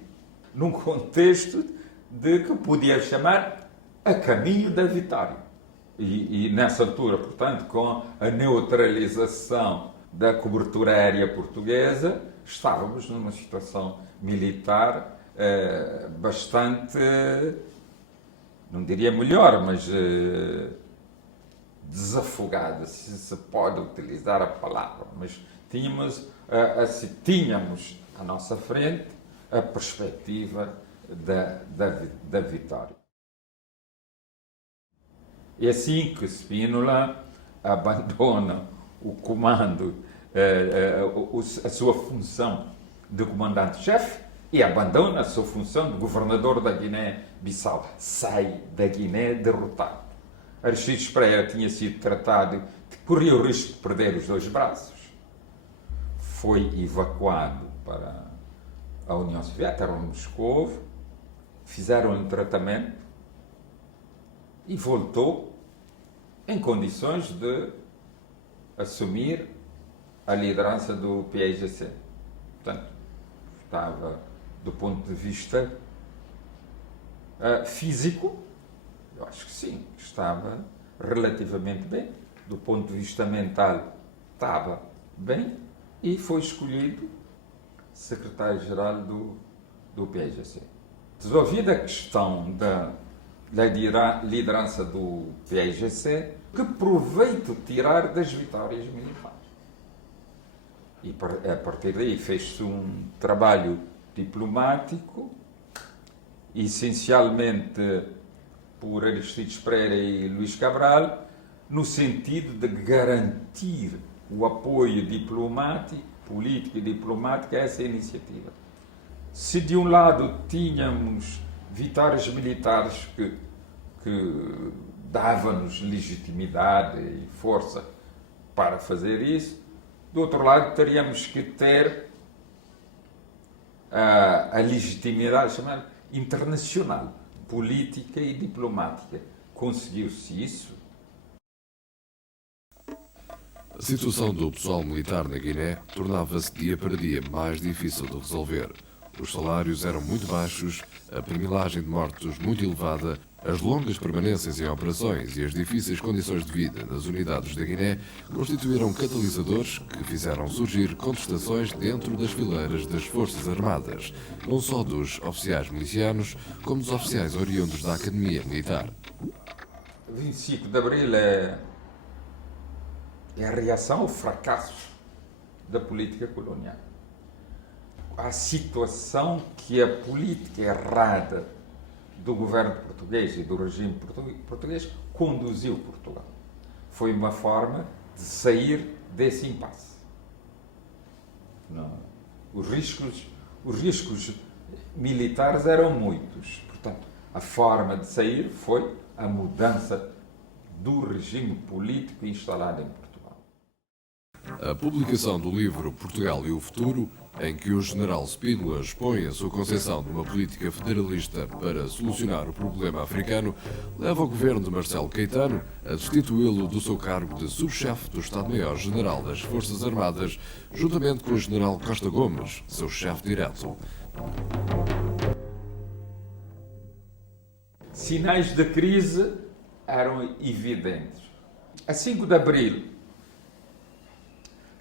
num contexto de que podia chamar a caminho da vitória. E nessa altura, portanto, com a neutralização da cobertura aérea portuguesa, estávamos numa situação militar bastante, não diria melhor, mas desafogada, se pode utilizar a palavra, mas tínhamos à nossa frente a perspectiva da vitória. É assim que Spínola abandona o comando, a sua função de comandante-chefe e abandona a sua função de governador da Guiné-Bissau. Sai da Guiné derrotado. Aristides Pereira tinha sido tratado, corria o risco de perder os 2 braços. Foi evacuado para a União Soviética, era em Moscovo, fizeram-lhe um tratamento e voltou em condições de assumir a liderança do PAIGC. Portanto, estava, do ponto de vista físico, eu acho que sim, estava relativamente bem. Do ponto de vista mental, estava bem e foi escolhido secretário-geral do PAIGC. Resolvida a questão da liderança do PAIGC, que proveito tirar das vitórias militares? E a partir daí fez-se um trabalho diplomático, essencialmente por Aristides Pereira e Luís Cabral, no sentido de garantir o apoio diplomático, político e diplomático a essa iniciativa. Se de um lado tínhamos vitórias militares que davam-nos legitimidade e força para fazer isso, do outro lado teríamos que ter a legitimidade chamada internacional, política e diplomática. Conseguiu-se isso? A situação do pessoal militar na Guiné tornava-se dia para dia mais difícil de resolver. Os salários eram muito baixos, a permilagem de mortos muito elevada, as longas permanências em operações e as difíceis condições de vida nas unidades da Guiné constituíram catalisadores que fizeram surgir contestações dentro das fileiras das Forças Armadas, não só dos oficiais milicianos, como dos oficiais oriundos da Academia Militar. 25 de Abril é a reação ao fracasso da política colonial. A situação que a política errada do governo português e do regime português conduziu Portugal. Foi uma forma de sair desse impasse. Não. Os riscos militares eram muitos. Portanto, a forma de sair foi a mudança do regime político instalado em Portugal. A publicação do livro Portugal e o Futuro, em que o general Spínola expõe a sua concepção de uma política federalista para solucionar o problema africano, leva o governo de Marcelo Caetano a destituí-lo do seu cargo de subchefe do Estado-Maior-General das Forças Armadas, juntamente com o general Costa Gomes, seu chefe direto. Sinais de crise eram evidentes. A 5 de abril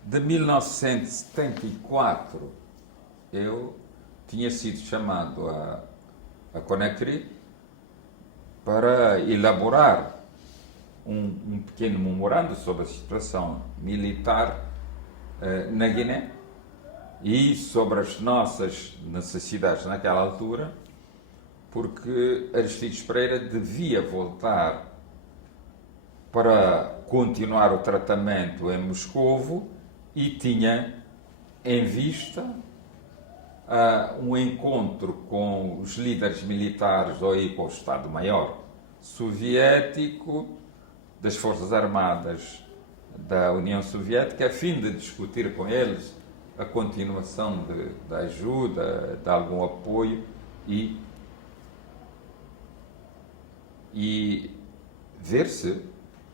de 1974, eu tinha sido chamado a Conakry para elaborar um pequeno memorando sobre a situação militar na Guiné e sobre as nossas necessidades naquela altura, porque Aristides Pereira devia voltar para continuar o tratamento em Moscovo e tinha em vista um encontro com os líderes militares ou com o Estado-Maior soviético das Forças Armadas da União Soviética, a fim de discutir com eles a continuação da ajuda, de algum apoio e ver se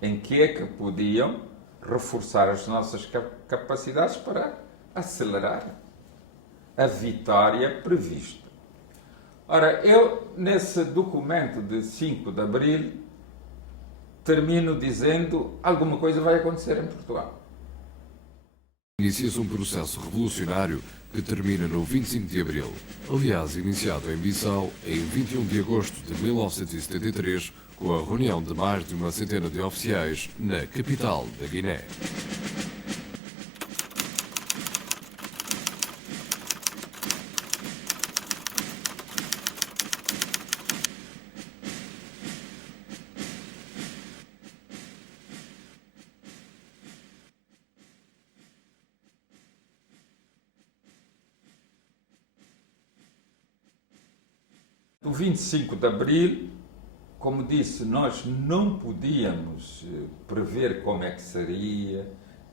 em que é que podiam reforçar as nossas capacidades para acelerar a vitória prevista. Ora, eu, nesse documento de 5 de abril, termino dizendo alguma coisa vai acontecer em Portugal. Inicia-se um processo revolucionário que termina no 25 de abril. Aliás, iniciado em Bissau em 21 de agosto de 1973, com a reunião de mais de uma centena de oficiais na capital da Guiné. O 25 de abril, como disse, nós não podíamos prever como é que seria,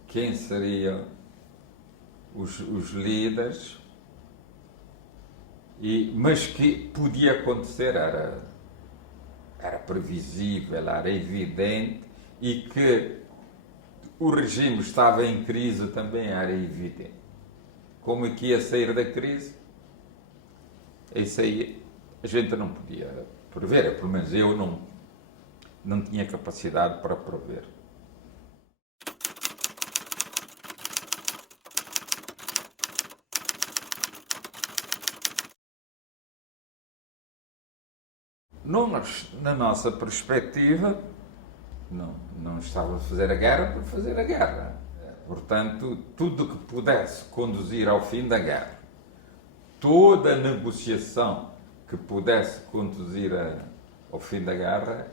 quem seriam os líderes, mas que podia acontecer era previsível, era evidente, e que o regime estava em crise também era evidente. Como é que ia sair da crise? Isso aí a gente não podia prever, pelo menos eu não tinha capacidade para prever. Nós, na nossa perspectiva, não estava a fazer a guerra por fazer a guerra. Portanto, tudo que pudesse conduzir ao fim da guerra, toda a negociação que pudesse conduzir ao fim da guerra,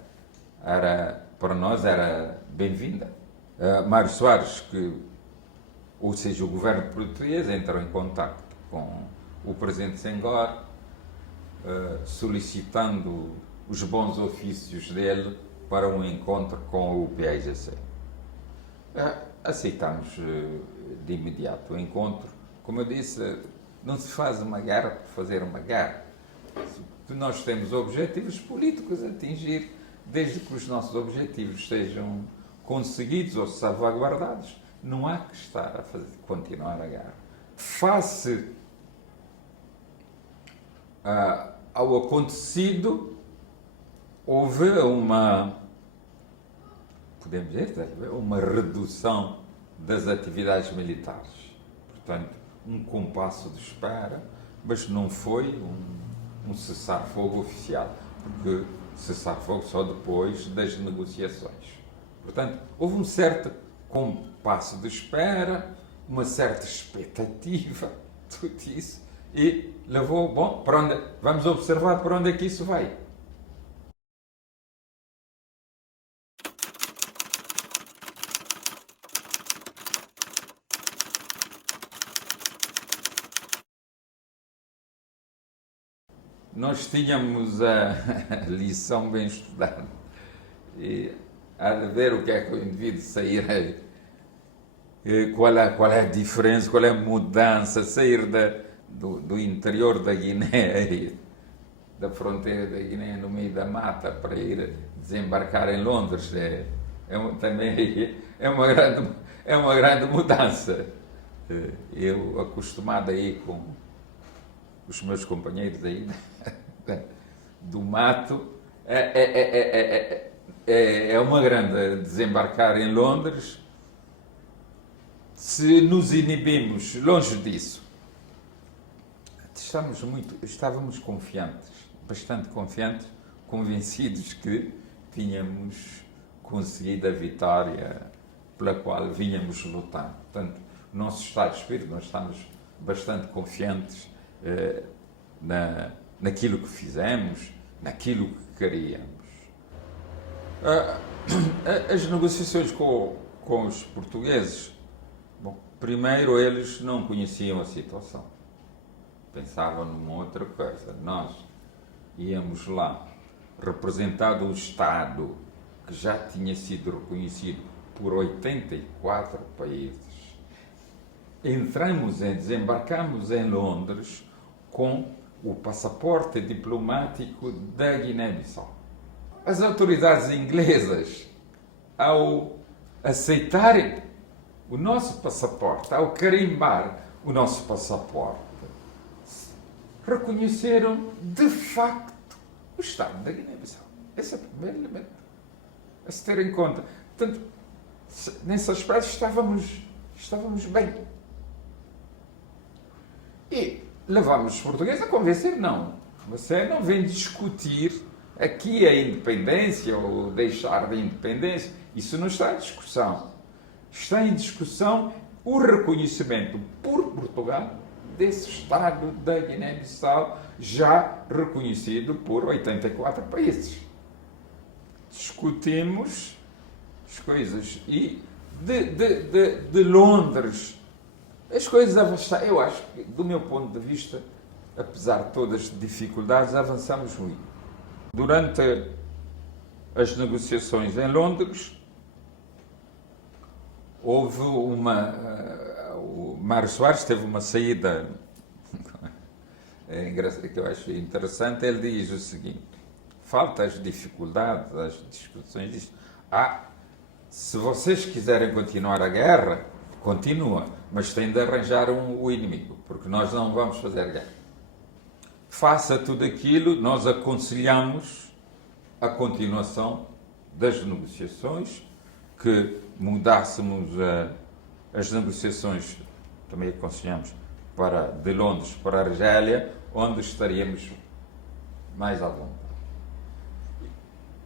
para nós era bem-vinda. Mário Soares, ou seja, o governo português, entrou em contato com o presidente Senghor, solicitando os bons ofícios dele para um encontro com o PAIGC. Aceitámos de imediato o encontro. Como eu disse, não se faz uma guerra por fazer uma guerra. Nós temos objetivos políticos a atingir, desde que os nossos objetivos sejam conseguidos ou salvaguardados, não há que estar a continuar a guerra. Face ao acontecido, houve podemos dizer, uma redução das atividades militares. Portanto, um compasso de espera, mas não foi um cessar-fogo oficial, porque cessar-fogo só depois das negociações. Portanto, houve um certo compasso de espera, uma certa expectativa, tudo isso, e levou, vamos observar para onde é que isso vai. Nós tínhamos a lição bem estudada e há de ver o que é que o indivíduo sair, qual é a diferença, qual é a mudança, sair do interior da Guiné, da fronteira da Guiné, no meio da mata, para ir desembarcar em Londres, também é uma grande mudança. Eu, acostumado aí com os meus companheiros aí do mato, é uma grande desembarcar em Londres. Se nos inibimos longe disso, estávamos confiantes, bastante confiantes, convencidos que tínhamos conseguido a vitória pela qual vínhamos lutar. Portanto, o nosso estado de espírito, nós estamos bastante confiantes naquilo que fizemos, naquilo que queríamos. As negociações com os portugueses, primeiro eles não conheciam a situação, pensavam numa outra coisa. Nós íamos lá representado o Estado que já tinha sido reconhecido por 84 países. Desembarcamos em Londres com o passaporte diplomático da Guiné-Bissau. As autoridades inglesas, ao aceitarem o nosso passaporte, ao carimbar o nosso passaporte, reconheceram de facto o Estado da Guiné-Bissau. Esse é o primeiro elemento a se ter em conta. Portanto, nesse aspecto estávamos bem. levamos os portugueses a convencer, não. Você não vem discutir aqui a independência ou deixar da independência. Isso não está em discussão. Está em discussão o reconhecimento por Portugal desse Estado da Guiné-Bissau, já reconhecido por 84 países. Discutimos as coisas. E de Londres, as coisas avançaram. Eu acho que, do meu ponto de vista, apesar de todas as dificuldades, avançamos muito. Durante as negociações em Londres, houve o Mário Soares teve uma saída que eu acho interessante. Ele diz o seguinte: falta as dificuldades, as discussões disto. Se vocês quiserem continuar a guerra, continua, mas tem de arranjar o inimigo, porque nós não vamos fazer guerra. Faça tudo aquilo, nós aconselhamos a continuação das negociações, que mudássemos as negociações, também aconselhamos, de Londres para a Argélia, onde estaríamos mais à vontade.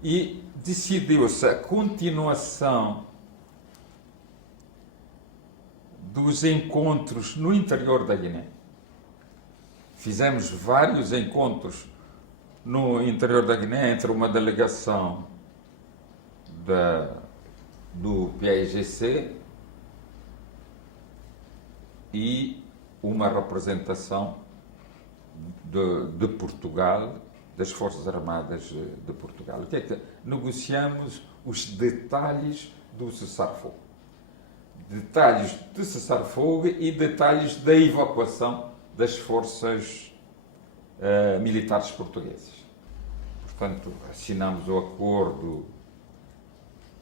E decidiu-se a continuação dos encontros no interior da Guiné. Fizemos vários encontros no interior da Guiné entre uma delegação do PAIGC e uma representação de Portugal, das Forças Armadas de Portugal. O que é que negociamos? Os detalhes do cessar-fogo. Detalhes de cessar-fogo e detalhes da evacuação das forças militares portuguesas. Portanto, assinamos o acordo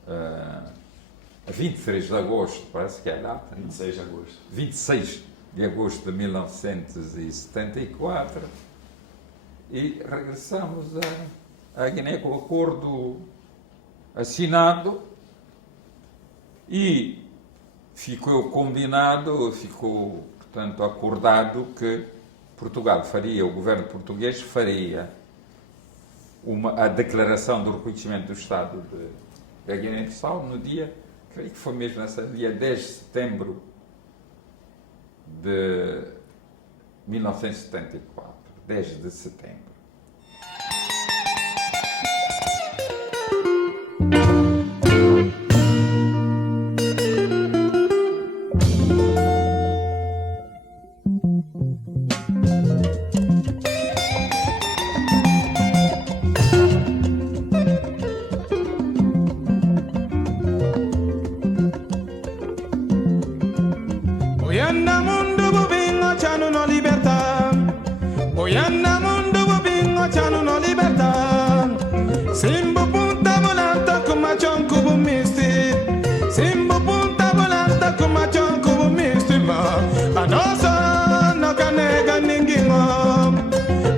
a 23 de agosto, parece que é a data. 26 de agosto. 26 de agosto de 1974 e regressamos à Guiné com o acordo assinado e ficou combinado, portanto, acordado que Portugal faria, o governo português faria a declaração do reconhecimento do Estado da Guiné-Bissau no dia, creio que foi mesmo dia 10 de setembro de 1974, 10 de setembro. Oyanda mundo bubingo chanu no libertad. Oyanda mundo bubingo chanu no libertad. Simbo punta volanta kuma chonku bu misti. Simbo punta volanta kuma chonku bu misti ma. Anosa no kanega ningingo.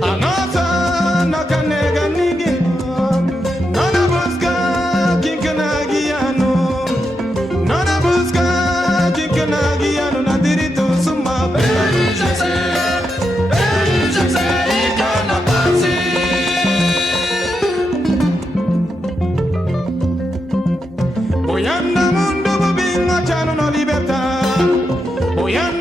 Anosa no kanega ningingo. Nona busca kinkana guiano. Nona busca kinkana guiano. Oyanda mundo bubingo chanu no libertad. Oyanda